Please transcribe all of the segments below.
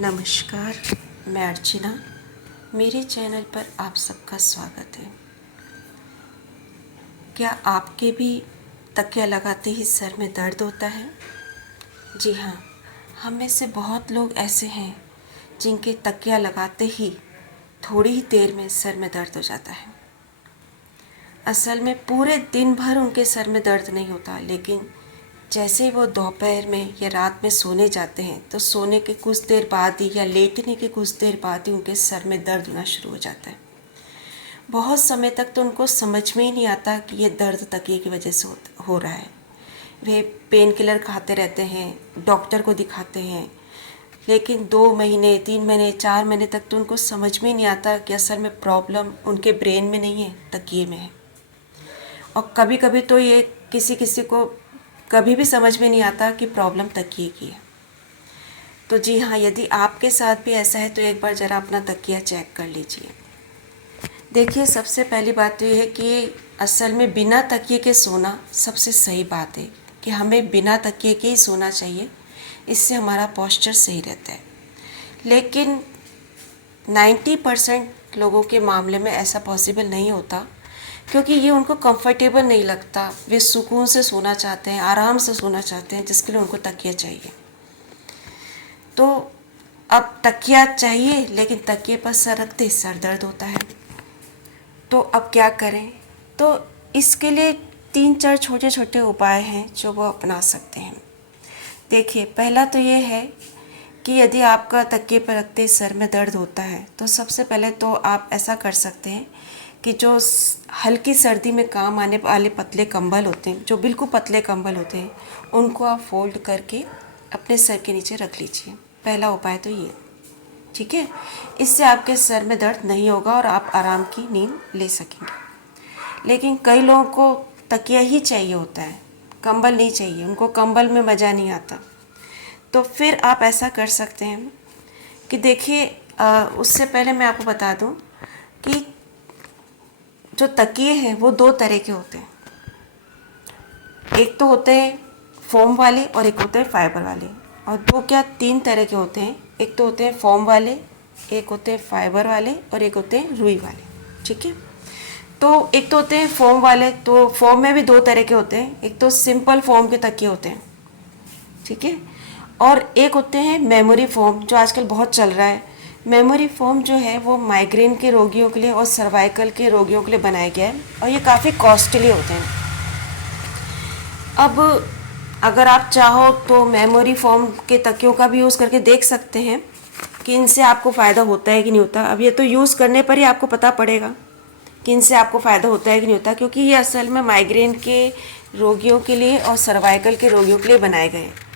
नमस्कार, मैं अर्चना। मेरे चैनल पर आप सबका स्वागत है। क्या आपके भी तकिया लगाते ही सर में दर्द होता है? जी हाँ, हम में से बहुत लोग ऐसे हैं जिनके तकिया लगाते ही थोड़ी ही देर में सर में दर्द हो जाता है। असल में पूरे दिन भर उनके सर में दर्द नहीं होता, लेकिन जैसे ही वो दोपहर में या रात में सोने जाते हैं तो सोने के कुछ देर बाद ही या लेटने के कुछ देर बाद ही उनके सर में दर्द होना शुरू हो जाता है। बहुत समय तक तो उनको समझ में ही नहीं आता कि ये दर्द तकिए की वजह से हो रहा है। वे पेन किलर खाते रहते हैं, डॉक्टर को दिखाते हैं, लेकिन 2 महीने 3 महीने 4 महीने तक तो उनको समझ में ही नहीं आता कि असल में प्रॉब्लम उनके ब्रेन में नहीं है, तकिए में है। और कभी कभी तो ये किसी किसी को कभी भी समझ में नहीं आता कि प्रॉब्लम तकिए की है। तो जी हाँ, यदि आपके साथ भी ऐसा है तो एक बार ज़रा अपना तकिया चेक कर लीजिए। देखिए, सबसे पहली बात तो ये है कि असल में बिना तकिए के सोना सबसे सही बात है कि हमें बिना तकिए के ही सोना चाहिए। इससे हमारा पोस्चर सही रहता है। लेकिन 90% लोगों के मामले में ऐसा पॉसिबल नहीं होता, क्योंकि ये उनको कंफर्टेबल नहीं लगता। वे सुकून से सोना चाहते हैं, आराम से सोना चाहते हैं, जिसके लिए उनको तकिया चाहिए। तो अब तकिया चाहिए, लेकिन तकिए पर सर रखते ही सर दर्द होता है। तो अब क्या करें? तो इसके लिए 3-4 छोटे छोटे उपाय हैं जो वो अपना सकते हैं। देखिए, पहला तो ये है कि यदि आपका तकिए पर रखते ही सर में दर्द होता है तो सबसे पहले तो आप ऐसा कर सकते हैं कि जो हल्की सर्दी में काम आने वाले पतले कंबल होते हैं, जो बिल्कुल पतले कंबल होते हैं, उनको आप फोल्ड करके अपने सर के नीचे रख लीजिए। पहला उपाय तो ये, ठीक है। इससे आपके सर में दर्द नहीं होगा और आप आराम की नींद ले सकेंगे। लेकिन कई लोगों को तकिया ही चाहिए होता है, कंबल नहीं चाहिए, उनको कंबल में मज़ा नहीं आता। तो फिर आप ऐसा कर सकते हैं कि देखिए, उससे पहले मैं आपको बता दूं कि जो तकिए हैं वो 2 तरह के होते हैं। एक तो होते हैं फोम वाले और एक होते हैं फाइबर वाले। और 2 क्या 3 तरह के होते हैं। एक तो होते हैं फोम वाले, एक होते हैं फाइबर वाले और एक होते हैं रुई वाले, ठीक है। तो एक तो होते हैं फोम वाले। तो फोम में भी 2 तरह के होते हैं। एक तो सिंपल फोम के तकिए होते हैं, ठीक है, और एक होते हैं मेमोरी फोम, जो आजकल बहुत चल रहा है। मेमोरी फोम जो है वो माइग्रेन के रोगियों के लिए और सर्वाइकल के रोगियों के लिए बनाया गया है, और ये काफ़ी कॉस्टली होते हैं। अब अगर आप चाहो तो मेमोरी फोम के तकियों का भी यूज़ करके देख सकते हैं कि इनसे आपको फ़ायदा होता है कि नहीं होता। अब ये तो यूज़ करने पर ही आपको पता पड़ेगा कि इनसे आपको फ़ायदा होता है कि नहीं होता, क्योंकि ये असल में माइग्रेन के रोगियों के लिए और सर्वाइकल के रोगियों के लिए बनाए गए हैं।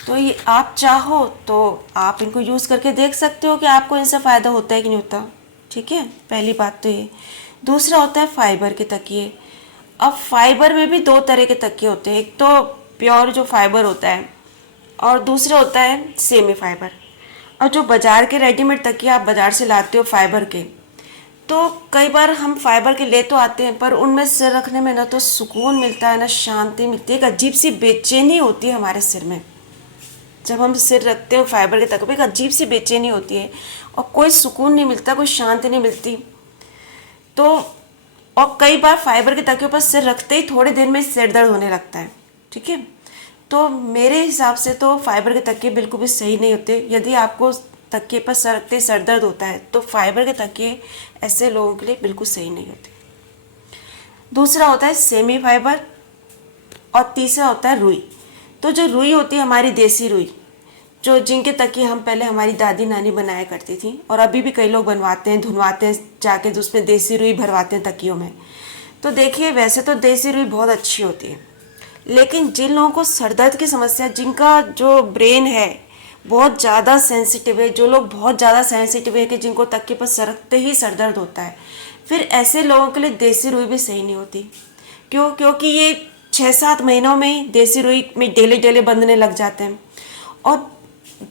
तो ये आप चाहो तो आप इनको यूज़ करके देख सकते हो कि आपको इनसे फ़ायदा होता है कि नहीं होता, ठीक है। पहली बात तो ये। दूसरा होता है फाइबर के तकिए। अब फाइबर में भी 2 तरह के तकिए होते हैं। एक तो प्योर जो फाइबर होता है और दूसरा होता है सेमी फाइबर। और जो बाज़ार के रेडीमेड तकिए आप बाज़ार से लाते हो फाइबर के, तो कई बार हम फाइबर के ले तो आते हैं, पर उनमें सिर रखने में ना तो सुकून मिलता है ना शांति मिलती है। एक अजीब सी बेचैनी होती है हमारे सिर में। जब हम सिर रखते हो फाइबर के तकिए पे, एक अजीब सी बेचैनी होती है और कोई सुकून नहीं मिलता, कोई शांति नहीं मिलती। तो और कई बार फाइबर के तकियों पर सिर रखते ही थोड़ी देर में सिर दर्द होने लगता है, ठीक है। तो मेरे हिसाब से तो फाइबर के तकिए बिल्कुल भी सही नहीं होते। यदि आपको तकिए पर सर रखते ही सर दर्द होता है तो फाइबर के तकिए ऐसे लोगों के लिए बिल्कुल सही नहीं होते। दूसरा होता है सेमी फाइबर और तीसरा होता है रुई। तो जो रुई होती है हमारी देसी रुई, जो जिनके तकिए हम पहले हमारी दादी नानी बनाया करती थी, और अभी भी कई लोग बनवाते हैं, धुनवाते हैं जाके, तो उसमें देसी रुई भरवाते हैं तकियों में। तो देखिए, वैसे तो देसी रुई बहुत अच्छी होती है, लेकिन जिन लोगों को सर दर्द की समस्या, जिनका जो ब्रेन है बहुत ज़्यादा सेंसिटिव है, जो लोग बहुत ज़्यादा सेंसिटिव है कि जिनको तकिए पर सर रखते ही सर दर्द होता है, फिर ऐसे लोगों के लिए देसी रुई भी सही नहीं होती। क्यों? क्योंकि ये 6-7 महीनों में ही देसी रुई में डेले डेले बंधने लग जाते हैं। और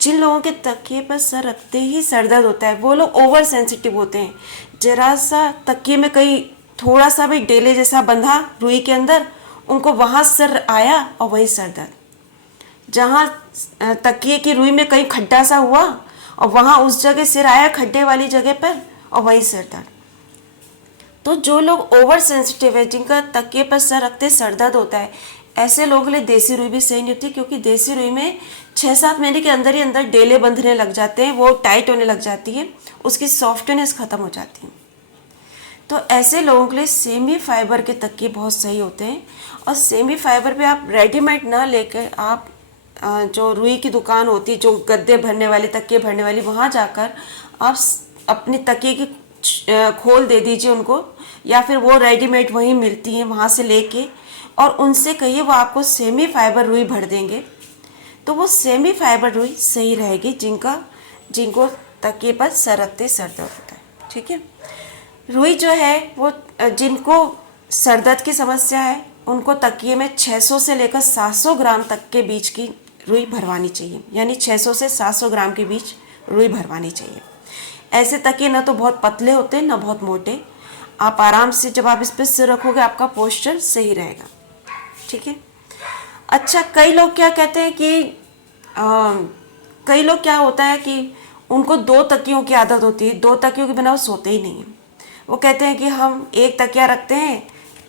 जिन लोगों के तकिए पर सर रखते ही सर दर्द होता है वो लोग ओवर सेंसिटिव होते हैं। जरा सा तकिए में कहीं थोड़ा सा भी डेले जैसा बंधा रुई के अंदर, उनको वहाँ सर आया और वही सर दर्द। जहाँ तकिए की रुई में कहीं खड्डा सा हुआ और वहाँ उस जगह सिर आया खड्डे वाली जगह पर और वहीं सिर दर्द। तो जो लोग ओवर सेंसिटिव है, जिनका तकिए पर सर रखते सर दर्द होता है, ऐसे लोगों के लिए देसी रुई भी सही नहीं होती, क्योंकि देसी रुई में 6-7 महीने के अंदर ही अंदर डेले बंधने लग जाते हैं, वो टाइट होने लग जाती है, उसकी सॉफ्टनेस ख़त्म हो जाती है। तो ऐसे लोगों के लिए सेमी फाइबर के तकिए बहुत सही होते हैं। और सेमी फाइबर पे आप रेडीमेड ना लेकर आप जो रुई की दुकान होती है, जो गद्दे भरने वाली, तकिए भरने वाली, वहाँ जाकर आप अपनी तकिए की खोल दे दीजिए उनको, या फिर वो रेडीमेड वहीं मिलती हैं वहाँ से लेके, और उनसे कहिए वो आपको सेमी फाइबर रुई भर देंगे। तो वो सेमी फाइबर रुई सही रहेगी जिनको तकिए पर सर रखते सर दर्द होता है। ठीक है, रुई जो है वो जिनको सर दर्द की समस्या है उनको तकिए में 600 से लेकर 700 ग्राम तक के बीच की रुई भरवानी चाहिए, यानी 600 से 700 ग्राम के बीच रुई भरवानी चाहिए। ऐसे तकिए ना तो बहुत पतले होते ना बहुत मोटे, आप आराम से जब आप इस पर सिर रखोगे आपका पोस्चर सही रहेगा। ठीक है। अच्छा, कई लोग क्या कहते हैं कि कई लोग क्या होता है कि उनको 2 तकियों की आदत होती है, 2 तकियों के बिना वो सोते ही नहीं हैं। वो कहते हैं कि हम एक तकिया रखते हैं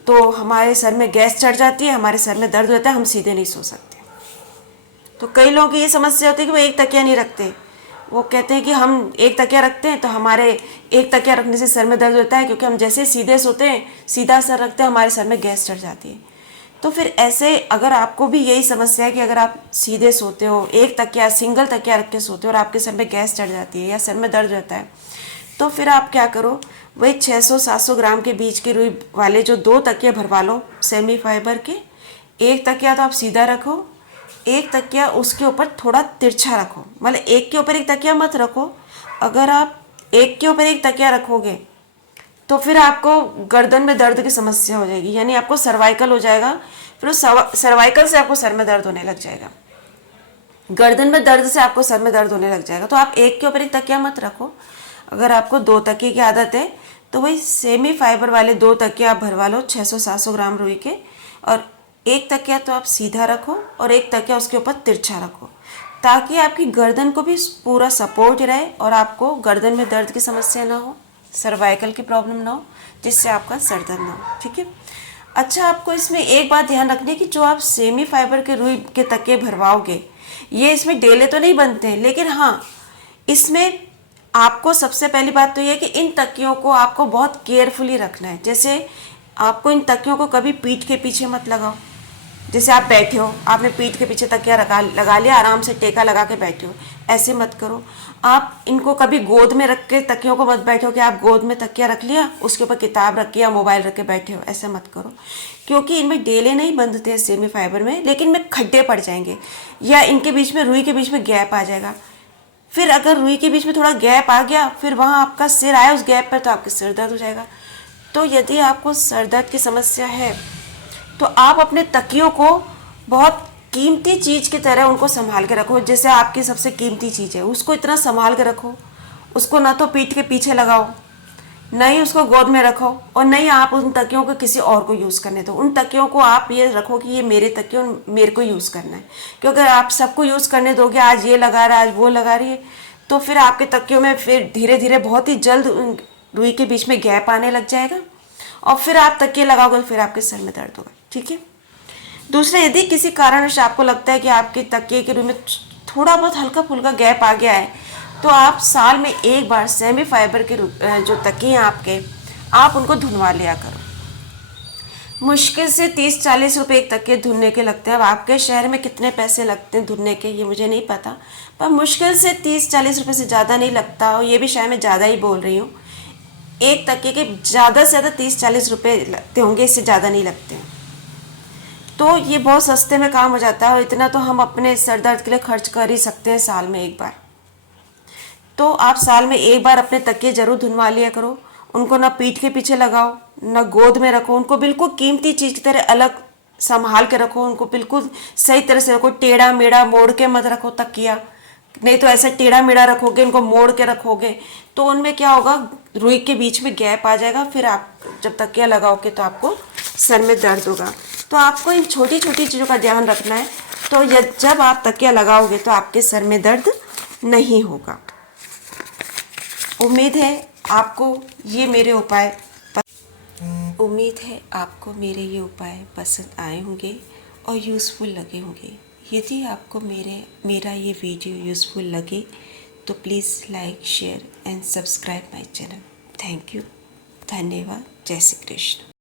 तो हमारे सर में गैस चढ़ जाती है, हमारे सर में दर्द होता है, हम सीधे नहीं सो सकते। तो कई लोगों की ये समस्या होती है कि वो एक तकिया नहीं रखते, वो कहते हैं कि हम एक तकिया रखते हैं तो हमारे एक तकिया रखने से सर में दर्द होता है, क्योंकि हम जैसे सीधे सोते हैं, सीधा सर रखते हैं, हमारे सर में गैस चढ़ जाती है। तो फिर ऐसे अगर आपको भी यही समस्या है कि अगर आप सीधे सोते हो, एक तकिया सिंगल तकिया रख के सोते हो और आपके सर में गैस चढ़ जाती है या सर में दर्द रहता है, तो फिर आप क्या करो, वही 600-700 ग्राम के बीच की रुई वाले जो 2 तकिया भरवा लो सेमी फाइबर के। एक तकिया तो आप सीधा रखो, एक तकिया उसके ऊपर थोड़ा तिरछा रखो, मतलब एक के ऊपर एक तकिया मत रखो। अगर आप एक के ऊपर एक तकिया रखोगे तो फिर आपको गर्दन में दर्द की समस्या हो जाएगी, यानी आपको सर्वाइकल हो जाएगा, फिर उस सर्वाइकल से आपको सर में दर्द होने लग जाएगा, गर्दन में दर्द से आपको सर में दर्द होने लग जाएगा। तो आप एक के ऊपर एक तकिया मत रखो। अगर आपको 2 तकिए की आदत है तो वही सेमी फाइबर वाले 2 तकिया आप भरवा लो 600-700 ग्राम रुई के, और एक तकिया तो आप सीधा रखो और एक तकिया उसके ऊपर तिरछा रखो, ताकि आपकी गर्दन को भी पूरा सपोर्ट रहे और आपको गर्दन में दर्द की समस्या ना हो, सर्वाइकल की प्रॉब्लम ना हो, जिससे आपका सर दर्द ना हो। ठीक है। अच्छा, आपको इसमें एक बात ध्यान रखनी है कि जो आप सेमी फाइबर के रुई के तकिए भरवाओगे, ये इसमें डेले तो नहीं बनते हैं, लेकिन हाँ, इसमें आपको सबसे पहली बात तो ये है कि इन तकियों को आपको बहुत केयरफुली रखना है। जैसे आपको इन तकियों को कभी पीठ के पीछे मत लगाओ। जैसे आप बैठे हो, आपने पीठ के पीछे तकिया लगा लिया, आराम से टेका लगा के बैठे हो, ऐसे मत करो। आप इनको कभी गोद में रख के तकियों को मत बैठो कि आप गोद में तकिया रख लिया, उसके ऊपर किताब रख के या मोबाइल रख के बैठे हो, ऐसा मत करो, क्योंकि इनमें डेले नहीं बंधते हैं सेमी फाइबर में, लेकिन इनमें खड्डे पड़ जाएंगे या इनके बीच में रुई के बीच में गैप आ जाएगा। फिर अगर रुई के बीच में थोड़ा गैप आ गया, फिर वहाँ आपका सिर आया उस गैप पर, तो आपके सिर दर्द हो जाएगा। तो यदि आपको सर दर्द की समस्या है तो आप अपने तकियों को बहुत कीमती चीज़ की तरह उनको संभाल के रखो। जैसे आपकी सबसे कीमती चीज़ है, उसको इतना संभाल के रखो, उसको ना तो पीठ के पीछे लगाओ, न ही उसको गोद में रखो, और न ही आप उन तकियों को किसी और को यूज़ करने दो। उन तकियों को आप ये रखो कि ये मेरे तकियों, मेरे को यूज़ करना है। क्योंकि अगर आप सबको यूज़ करने दोगे, आज ये लगा रहा है आज वो लगा रही है, तो फिर आपके तकियों में फिर धीरे धीरे बहुत ही जल्द रुई के बीच में गैप आने लग जाएगा, और फिर आप तकिए लगाओगे, फिर आपके सर में दर्द होगा। ठीक है। दूसरा, यदि किसी कारणवश आपको लगता है कि आपके तकिए के रुई में थोड़ा बहुत हल्का फुल्का गैप आ गया है, तो आप साल में एक बार सेमी फाइबर के जो तकिए हैं आपके, आप उनको धुलवा लिया करो। मुश्किल से 30-40 रुपये एक तकिए धुलने के लगते हैं। अब आपके शहर में कितने पैसे लगते हैं धुलने के, ये मुझे नहीं पता, पर मुश्किल से 30-40 रुपये से ज़्यादा नहीं लगता, और ये भी शायद मैं ज़्यादा ही बोल रही हूँ। एक तकिए के ज़्यादा से ज़्यादा 30-40 रुपये लगते होंगे, इससे ज़्यादा नहीं लगते हैं। तो ये बहुत सस्ते में काम हो जाता है, और इतना तो हम अपने सर दर्द के लिए खर्च कर ही सकते हैं साल में एक बार। तो आप साल में एक बार अपने तकिए जरूर धुलवा लिया करो। उनको ना पीठ के पीछे लगाओ, ना गोद में रखो, उनको बिल्कुल कीमती चीज़ की तरह अलग संभाल के रखो, उनको बिल्कुल सही तरह से रखो, टेढ़ा मेढ़ा मोड़ के मत रखो तकिया, नहीं तो ऐसा टेढ़ा मेढ़ा रखोगे, उनको मोड़ के रखोगे तो उनमें क्या होगा, रुई के बीच में गैप आ जाएगा, फिर आप जब तकिया लगाओगे तो आपको सर में दर्द होगा। तो आपको इन छोटी छोटी चीज़ों का ध्यान रखना है, तो जब आप तकिया लगाओगे तो आपके सर में दर्द नहीं होगा। उम्मीद है आपको ये मेरे उपाय पसंद आए होंगे और यूज़फुल लगे होंगे। यदि आपको मेरा ये वीडियो यूज़फुल लगे तो please like, share and subscribe my channel. Thank you. धन्यवाद। जय श्री कृष्ण।